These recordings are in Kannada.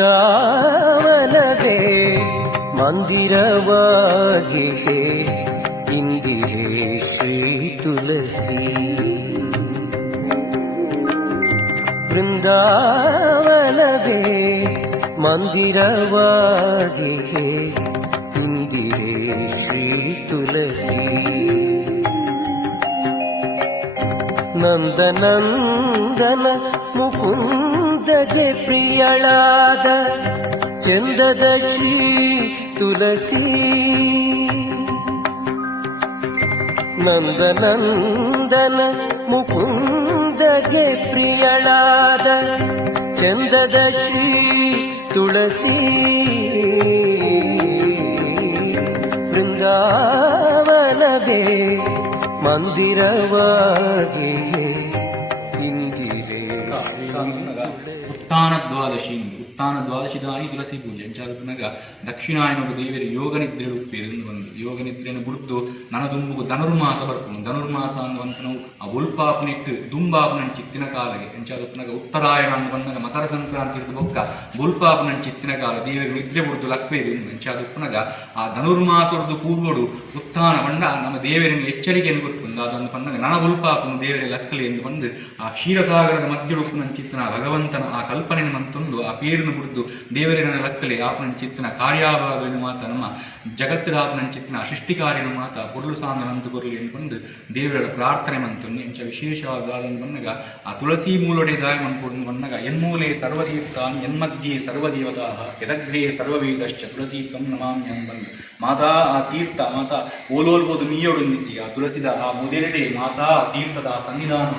ಬೃಂದಾವನವೇ ಮಂದಿರವಾಗಿ ಇಂದಿರೇ ಶ್ರೀ ತುಳಸಿ ಬೃಂದಾವನವೇ ಮಂದಿರವಾಗಿ ಇಂದಿರೇ ಶ್ರೀ ತುಳಸಿ ನಂದನಂದನ ಮುಕುಂದಗೆ ಪ್ರಿಯಳಾದ ಚಂದದ ಶ್ರೀ ತುಳಸಿ ನಂದನಂದನ ಮುಕುಂದಗೆ ಪ್ರಿಯಳಾದ ಚಂದದ ಶ್ರೀ ತುಳಸಿ ಬೃಂದಾವನವೇ ಮಂದಿರವಾಗಿ ಉತ್ಥಾನ ದ್ವಾದಶಿ ದ್ವಾದಶಿದ ದ್ವಾದಶಿದಾಯಿ ತುಳಸಿ ಪೂಜೆ. ಎಂಚಾದನಗ ದಕ್ಷಿಣಾಯನ ದೇವಿಯರು ಯೋಗ ನಿದ್ರೆ ಉಪ್ಪೇರು ಬಂದು ಯೋಗ ನಿದ್ರೆಯನ್ನು ಬಿಡುದು ನನದುಂಬುಗು ಧನುರ್ಮಾಸ ಬರ್ಕೊಂಡು ಧನುರ್ಮಾಸ ಅನ್ನುವಂಥ ನಾವು ಆ ಉಲ್ಪಾಪನಿಟ್ಟು ದುಂಬಾಪನ ಚಿತ್ತಿನ ಕಾಲಗೆ ಎಂಚಾದನಗ ಉತ್ತರಾಯಣ ಬಂದಾಗ ಮಕರ ಸಂಕ್ರಾಂತಿ ಇರ್ದು ಬೊಕ್ಕ ಬುಲ್ಪಾಪನ ಚಿತ್ತಿನ ಕಾಲ ದೇವಿಯರು ನಿದ್ರೆ ಬಿಡುದು ಎಂದು ಎಂಚಾದಪ್ಪನಾಗ ಆ ಧನುರ್ಮಾಸದ್ದು ಕೂಡುವಡು ಉತ್ಥಾನ ಬಂಡ ನಮ್ಮ ದೇವರನ್ನು ಎಚ್ಚರಿಕೆಯನ್ನು ಕೊಟ್ಟು ಅದನ್ನು ಬಂದಾಗ ನನ ಉಲ್ಪಾಪನು ದೇವರೇ ಲಕ್ಕಲಿ ಎಂದು ಬಂದು ಆ ಕ್ಷೀರಸಾಗರದ ಮಧ್ಯ ರೂಪನ ಚಿತ್ತನ ಭಗವಂತನ ಆ ಕಲ್ಪನೆಯನ್ನು ಮಂತೊಂದು ಆ ಪೇರನ್ನು ಬಿಡ್ದು ದೇವರೇ ನನ್ನ ಲಕ್ಕಲೆ ಆಪನ ಚಿತ್ತನ ಕಾರ್ಯಾಭಾಗನು ಮಾತ ನಮ್ಮ ಜಗತ್ತಿರಾಪನ ಚಿತ್ತನ ಸೃಷ್ಟಿಕಾರ್ಯನು ಮಾತ ಬುರುಳು ಸಾಂಗನಂತ ಬರಲಿ ಎಂದ್ಕೊಂಡು ದೇವರ ಪ್ರಾರ್ಥನೆ ಮಂತು ಎಂಚ ವಿಶೇಷವಾದ ಬಂದಾಗ ಆ ತುಳಸಿ ಮೂಲೊಡೆ ದಾಯ ಮಂದ್ಕೊಂಡು ಬನ್ನಗ ಎನ್ಮೂಲೆ ಸರ್ವದೀಪ್ತಾನ್ ಎನ್ಮಧ್ಯೆ ಸರ್ವದೇವತಾ ಸರ್ವ ಸರ್ವವೇದಶ್ಚ ತುಳಸಿ ತಂ ನಮಾಮಿ ಅಂಬಂದು ಮಾತಾ, ಆ ತೀರ್ಥ, ಮಾತಾ, ಓಲೋಲ್ಬೋದು ನಿಂತಿ ಆ ತುಳಸಿದ ಆ ಮುದೆರಡೆ ಮಾತಾ ಆ ತೀರ್ಥದ ಸನ್ನಿಧಾನ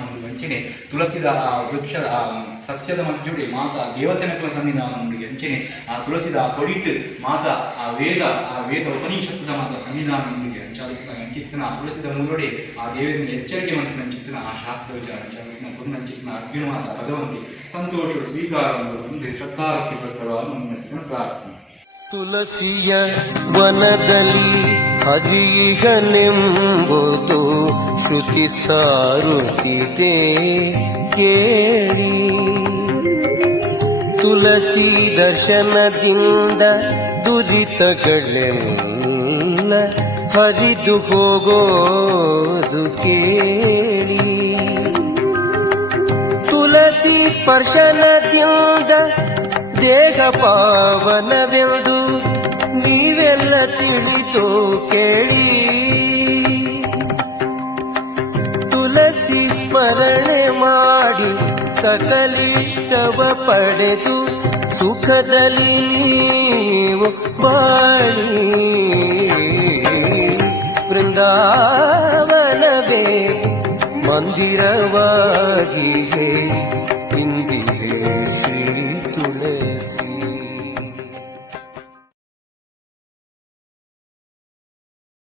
ವಂಚನೆ ತುಳಸಿದ ಆ ವೃಕ್ಷದ ಆ ಸಸ್ಯದ ಮಧ್ಯೆ ಮಾತ ದೇವತೆ ಮಕ್ಕಳ ಸನ್ನಿಧಾನವನ್ನು ಎಂಚನೆ ಆ ತುಳಸಿದ ಕೊಡಿಟ್ ಮಾತ, ಆ ವೇದ ಆ ವೇದ ಉಪನಿಷತ್ತದ ಮಾತ ಸನ್ನಿಧಾನದೊಂದಿಗೆ ಅಂಚಾಲುತ್ತ ಅಂಚಿತ್ತನ ಆ ತುಳಸಿದ ಮೂಲೊಡೆ ಆ ದೇವರನ್ನು ಎಚ್ಚರಿಕೆ ಮಾಡಿ ಅಂಚಿತ್ತನ ಆ ಶಾಸ್ತ್ರ ವಿಚಾರ ಅಂಚಾಲುತ್ತ ಪುಣ್ಯ ಅಂಚಿತ್ತನ, ಅರ್ಜುನ ಮಾತ, ಭಗವಂತಿ ಸಂತೋಷ ಸ್ವೀಕಾರ ಮುಂದೆ ಪ್ರಸ್ತರವಾದ ನನ್ನ ಪ್ರಾರ್ಥನೆ. ತುಳಸಿಯ ವನದಲ್ಲಿ ಹರಿಗನೆಂಬುದು ಶ್ರುತಿ ಸಾರುತ್ತಿದೆ ಕೇಳಿ. ತುಳಸಿ ದರ್ಶನದಿಂದ ದುರಿತಗಳೆಲ್ಲ ಹರಿದು ಹೋಗೋದು ಕೇಳಿ. ತುಳಸಿ ಸ್ಪರ್ಶನದಿಂದ ದೇಹ ಪಾವನವೆಂದು ನೀವೆಲ್ಲ ತಿಳಿದು ಕೇಳಿ. ತುಳಸಿ ಸ್ಮರಣೆ ಮಾಡಿ ಸಕಲಿಷ್ಟವ ಪಡೆದು ಸುಖದಲ್ಲಿ ನೀವು ಬಾಳಿ. ಬೃಂದಾವನವೇ ಮಂದಿರವಾಗಿಯೇ